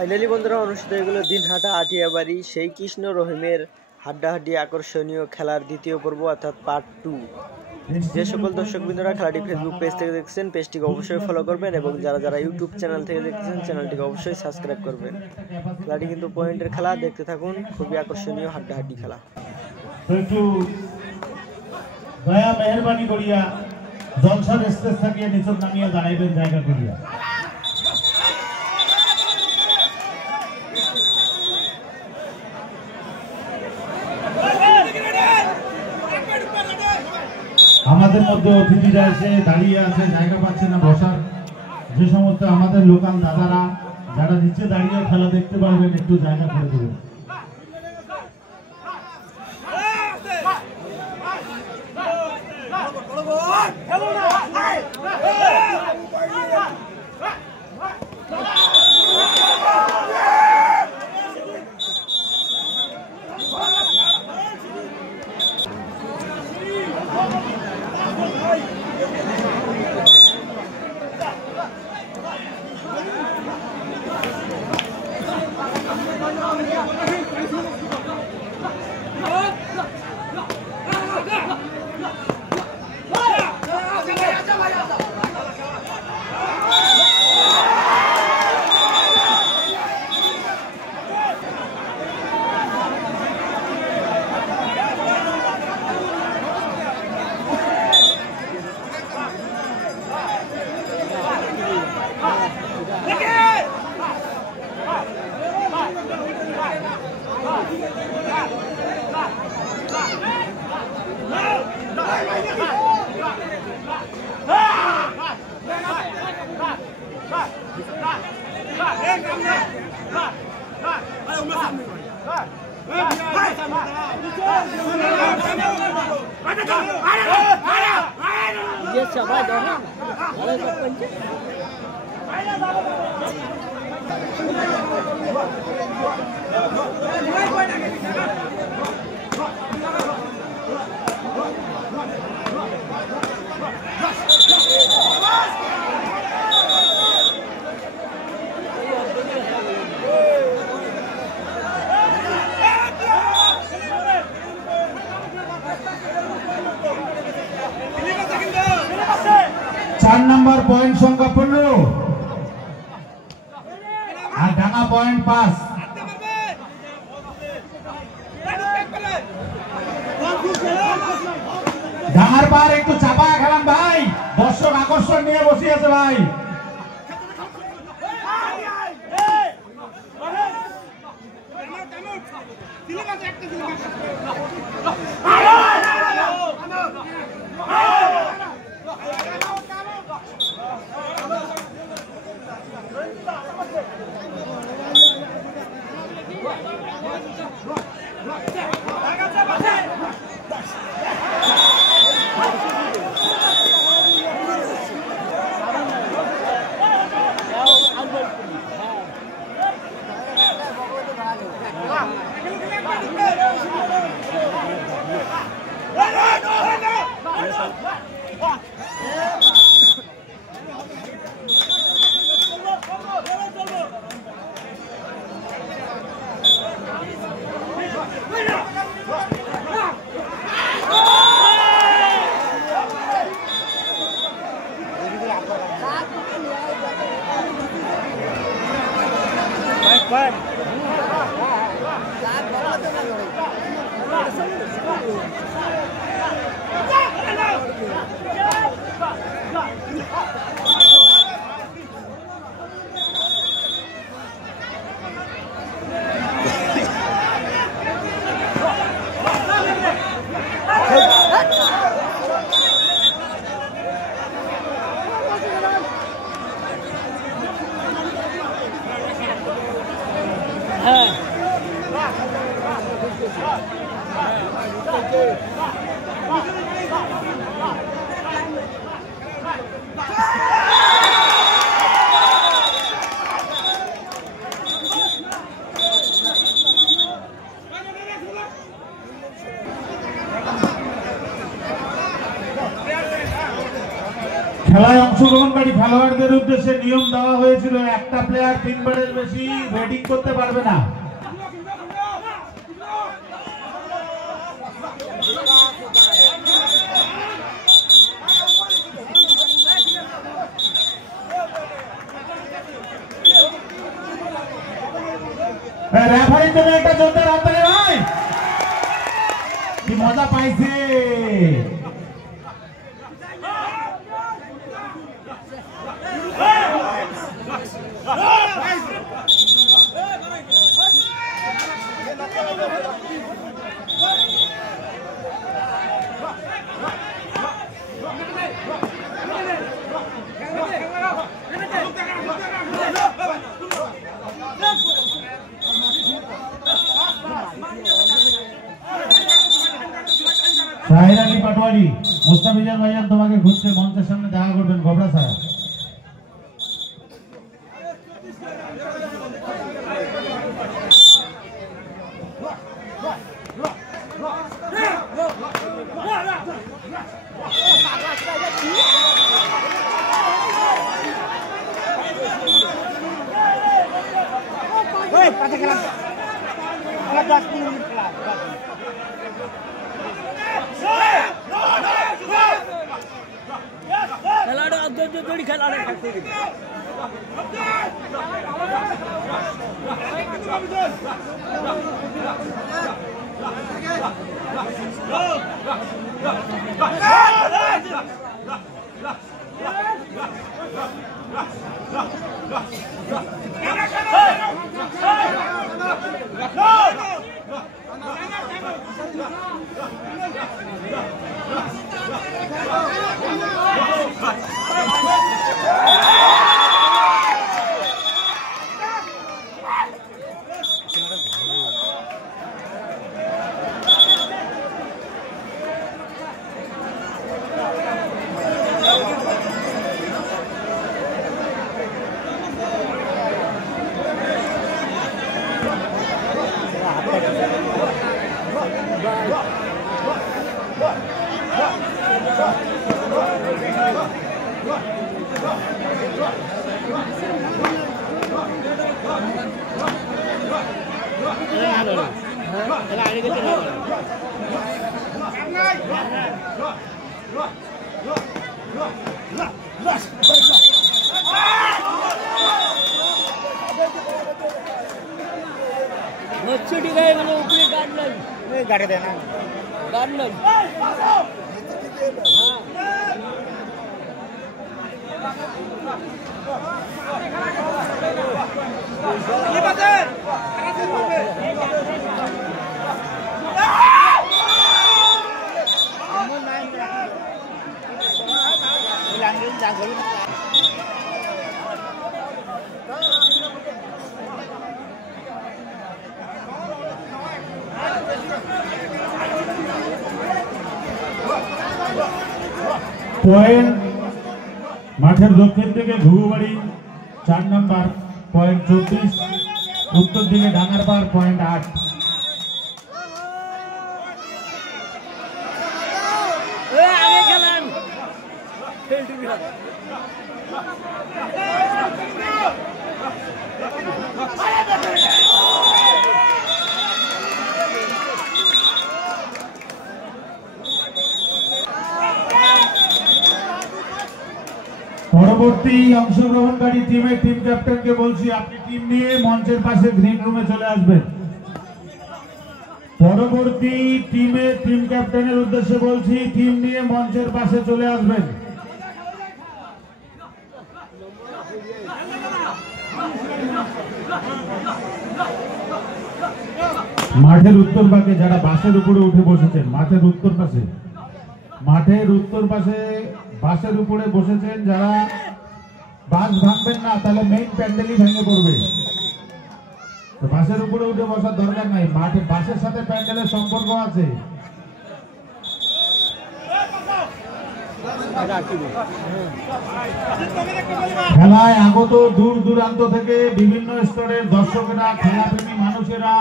Finally বন্ধুরা অনুষ্ঠিত এগুলো দিনহাটা আটিয়াবাড়ি সেই কৃষ্ণ রহিমের হাড্ডাহাড্ডি আকর্ষণীয় খেলার দ্বিতীয় পর্ব অর্থাৎ পার্ট 2। যে সকল দর্শক বন্ধুরা খেলাটি ফেসবুক পেজ থেকে দেখছেন পেজটিকে অবশ্যই ফলো করবেন এবং যারা যারা ইউটিউব চ্যানেল থেকে দেখছেন চ্যানেলটিকে অবশ্যই সাবস্ক্রাইব করবেন। খেলাটি কিন্তু পয়েন্টের খেলা, দেখতে থাকুন, খুবই আকর্ষণীয় হাড্ডাহাড্ডি খেলা। একটু দয়া মেহরবানি করিয়া জলসার স্টেজ থেকে নিচে নামিয়ে দাঁড়াইবেন জায়গা করিয়া। আমাদের মধ্যে অতিথিরা এসে দাঁড়িয়ে আছে, জায়গা পাচ্ছে না বসার। যে সমস্ত আমাদের লোকাল দাদারা যারা নিচে দাঁড়িয়ে খেলা দেখতে পারবেন একটু জায়গা করে দেবেন। चार नंबर पॉइंट संख्या 15 और डांगा पॉइंट 5। ডাঙার পার একটু চাপা খেলাম ভাই, দর্শক আকর্ষণ নিয়ে বসে আছে ভাই। অংশগ্রহণকারী খেলোয়াড়দের উদ্দেশ্যে নিয়ম দেওয়া হয়েছিল, একটা প্লেয়ার 3 বারের বেশি রেডিং করতে পারবে না। রেফারির জন্য একটা জোরদার হাততালি ভাই, কি মজা পাইছে। শাহির আলী পাটোয়ারি, মুস্তাফিজান ভাইজান তোমাকে খুঁজছে, মঞ্চের সামনে দেখা করবেন গোবরা সাহেব। गाड़ी देना गाड़ी नहीं ये बात है পয়েন্ট মাঠের দক্ষিণ দিকে ঘুঘুবাড়ি 4 নম্বর পয়েন্ট 34, উত্তর দিকে ডাঙ্গারপাড় পয়েন্ট 8। পরবর্তী অংশগ্রহণকারী টিমের টিম ক্যাপ্টেনকে বলছি, আপনি টিম নিয়ে মঞ্চের পাশে গ্রিন রুমে চলে আসবেন। পরবর্তী টিমের টিম ক্যাপ্টেনের উদ্দেশ্যে বলছি, টিম নিয়ে মঞ্চের পাশে চলে আসবেন। মাঠের উত্তর পাশে যারা বাসের উপরে উঠে বসেছেন, মাঠের উত্তর পাশে বাসের উপরে বসেছেন যারা, বাস ভাঙবেন না, তাহলে মেইন প্যান্ডেলই ভেঙে পড়বে। বাসের উপরে উঠে বসার দরকার নাই, মাঠে বাসের সাথে প্যান্ডেলের সম্পর্ক আছে। খেলায় আগত দূর দূরান্ত থেকে বিভিন্ন স্তরের দর্শকরা, খেলাপ্রেমী মানুষেরা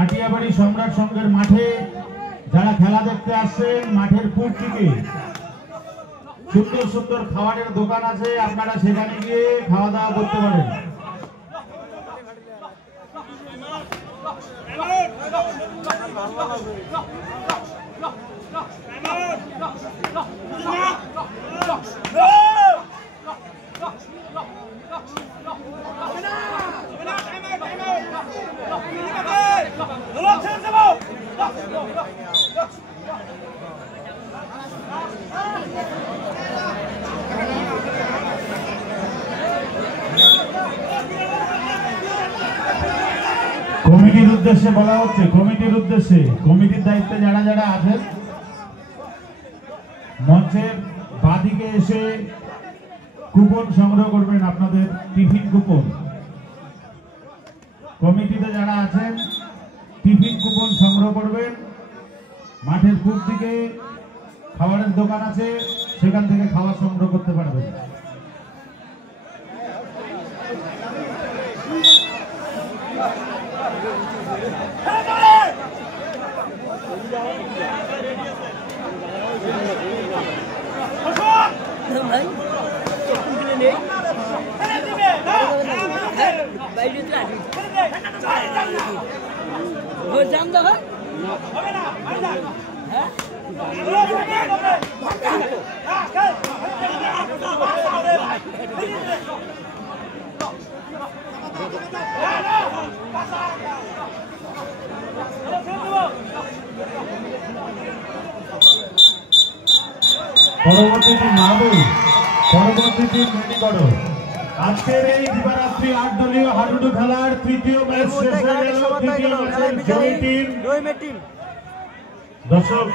আটিয়াবাড়ি সম্রাট সংঘের মাঠে যারা খেলা দেখতে আসছেন, মাঠের পূর্ব দিকে সুন্দর সুন্দর খাবারের দোকান আছে, আপনারা সেখানে গিয়ে খাওয়া দাওয়া করতে পারেন। কমিটির উদ্দেশ্যে বলা হচ্ছে, কমিটির উদ্দেশ্যে, কমিটির দায়িত্বে যারা যারা আছেন মঞ্চের বাদিকে এসে কুপন সংগ্রহ করবেন, আপনাদের টিফিন কুপন। কমিটিতে যারা আছেন টিফিন কুপন সংগ্রহ করবেন। মাঠের পূব দিকে খাবারের দোকান আছে, সেখান থেকে খাবার সংগ্রহ করতে পারবেন। পরবর্তী দিন মাহবুব, পরবর্তী দিন রেডি করো। আজকের এই দিবারাত্রি 8 দলীয় হাডুডু খেলার তৃতীয় ম্যাচ শেষ হয়ে গেল। তৃতীয় ম্যাচের জয়ী টিম দর্শক